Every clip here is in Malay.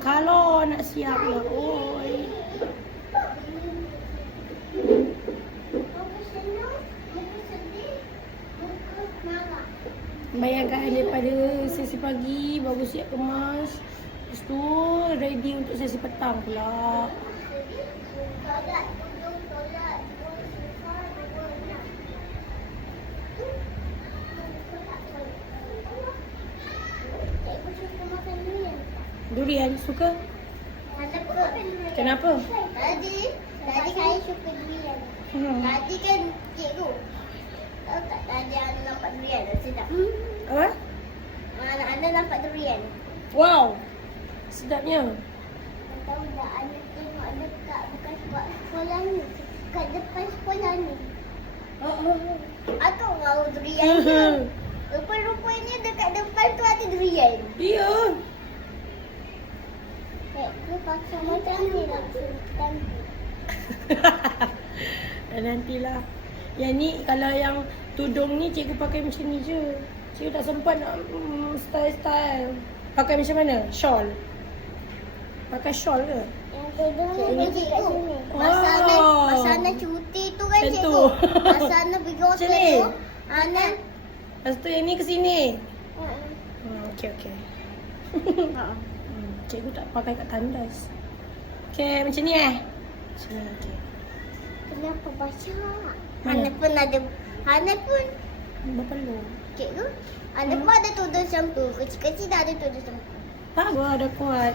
Kalau nak siap lah. Oi. Bayangkan daripada sesi pagi baru siap kemas. Lepas tu ready untuk sesi petang pula. Durian suka? Kenapa? Tadi saya suka durian. Tadi kan cikgu. Tahu tak tadi anak nampak durian sedap. Apa? Anak nampak durian. Wow. Sedapnya. Tahu tak anak tengok anak kat bukan sekolah ni. Kat depan sekolah ni. Aku tahu durian ke. Rupa-rupanya dekat depan tu ada durian. Iya. Cikgu pakai macam ni lah. Nantilah. Yang ni kalau yang tudung ni cikgu pakai macam ni je. Cikgu tak sempat nak style-style. Pakai macam mana? Shawl. Pakai shawl ke? Yang tudung ni cikgu. Wow. Masa Ana cuti tu kan Macam cikgu. tu. Masa Ana pergi hotel Macam ni? tu. Ana. Lepas tu yang ni ke sini. Okey. Cikgu tak pakai kat tandas. Okey, macam ni Macam ni, okey. Kenapa baca? Mana? Ana pun Berapa lu? cikgu. Ana pun ada tudung macam tu. Kecil-kecil dah ada tudung macam tu. Tak, gua ada kuat.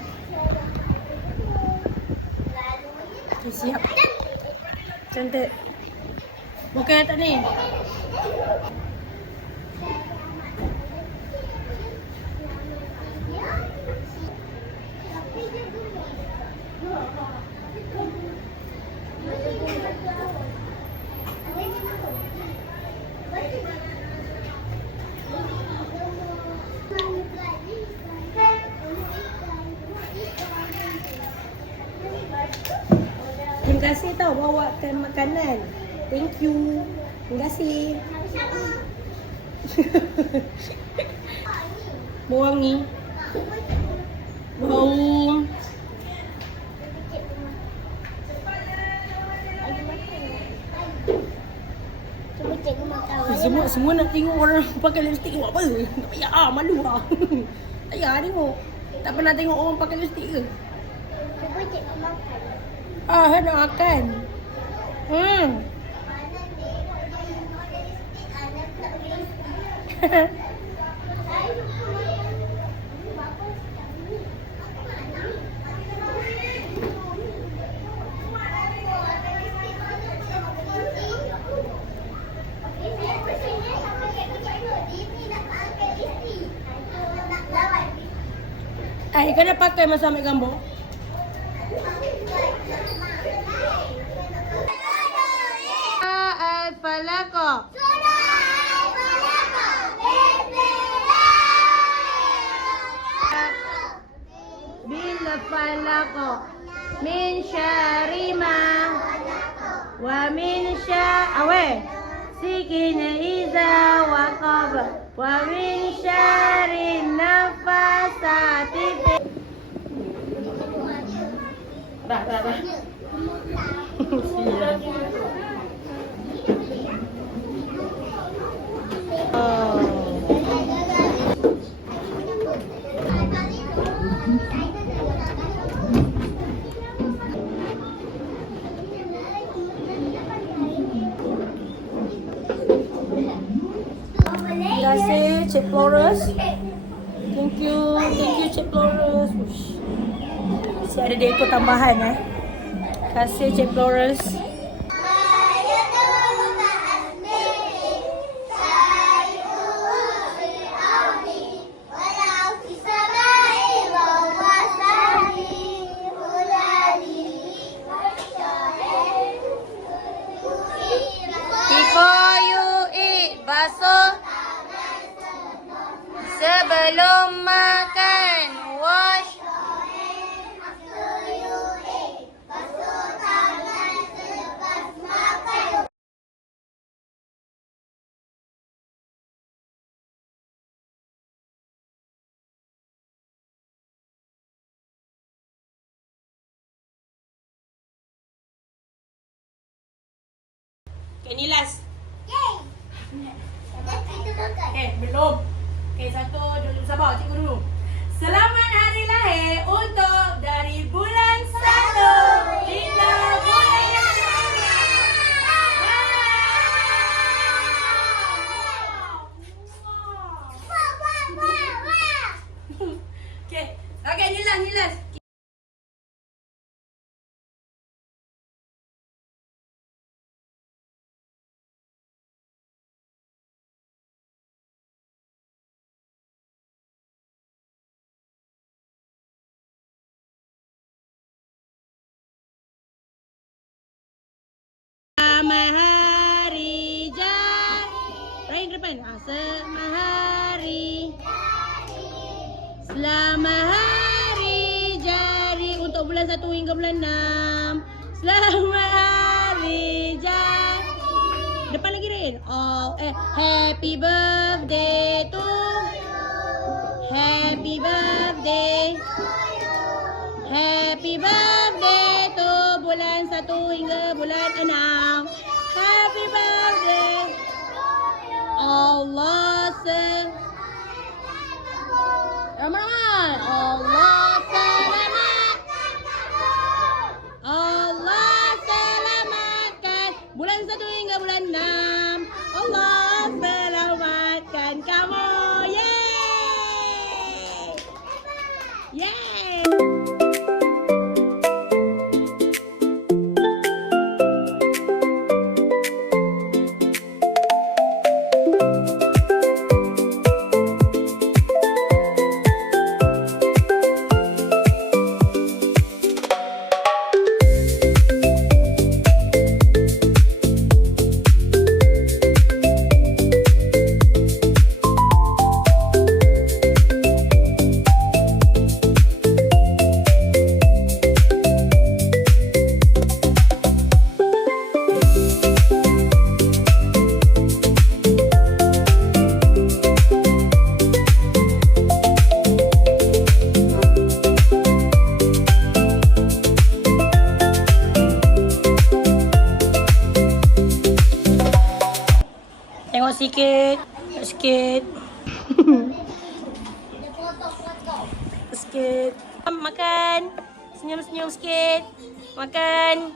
Okay, siap. Cantik. Bukan tak ni? Terima kasih tau bawakan makanan. Thank you. Terima kasih. Bau wangi. Bau. Cuba cikgu makan. Semua nak tengok orang pakai lipstick buat apa? Tak payah malu lah. Tak payah tengok. Tak pernah tengok orang pakai lipstick ke? Cuba cikgu makan. Nak makan. Kau dah pakai masa ambil gambar? Al-Falaq. Bil falaq min syarri ma wa min sikin iza waqab wa min syarri nafasati. Dah. Terima kasih Cik Flores. Thank you Cik Flores. Masih ada dekor tambahan Terima kasih Cik Flores. Before you eat, basuh sebelum makan. Wash Okay, ni last. Yay! Dah kita makan. Okay, belum. Okay, satu dulu. Sabar, cikgu dulu. Selamat hari lahir untuk dari bulan 1 hingga bulan yang sama. Okay, okay, ni last. Selamat hari jadi. Rahim ke depan. Selamat hari. Selamat hari jadi untuk bulan 1 hingga bulan 6. Selamat hari jadi. Depan lagi Rin. Oh, happy birthday to you. Happy birthday. Happy birthday to bulan 1 hingga bulan 6. Happy birthday. Allah selamat. Allah selamat. Allah selamatkan bulan 1 hingga bulan 6. Allah selamatkan kamu. Yeay. Yeay. Tengok sikit. Sikit. Dia potong-potong. Sikit. Makan. Senyum-senyum sikit. Makan.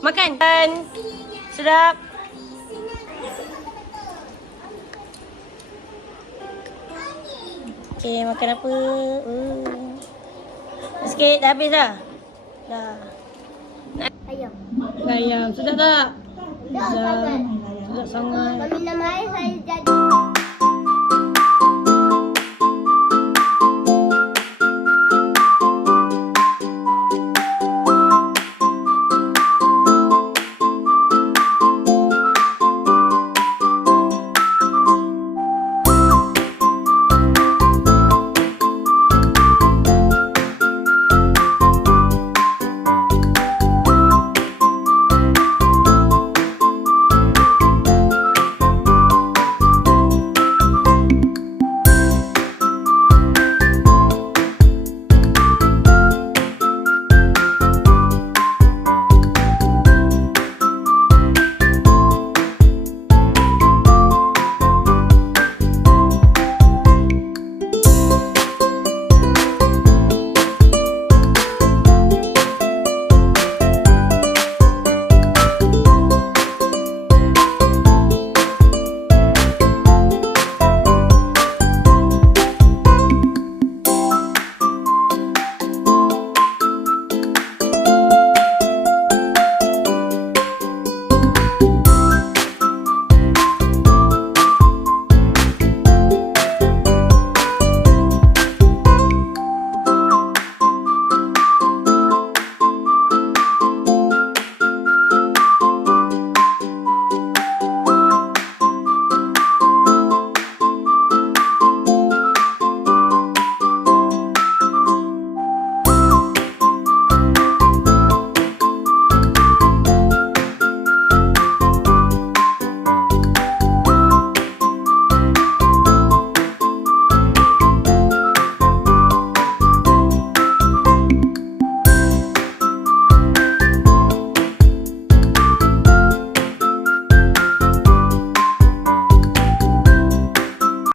Makan. Makan. Sedap. Okay, makan apa? Sikit. Dah habis dah? Dah. Ayam. Ayam. Sedap tak? Dah sangat. Sedap sangat. Kalau minum air saya jadi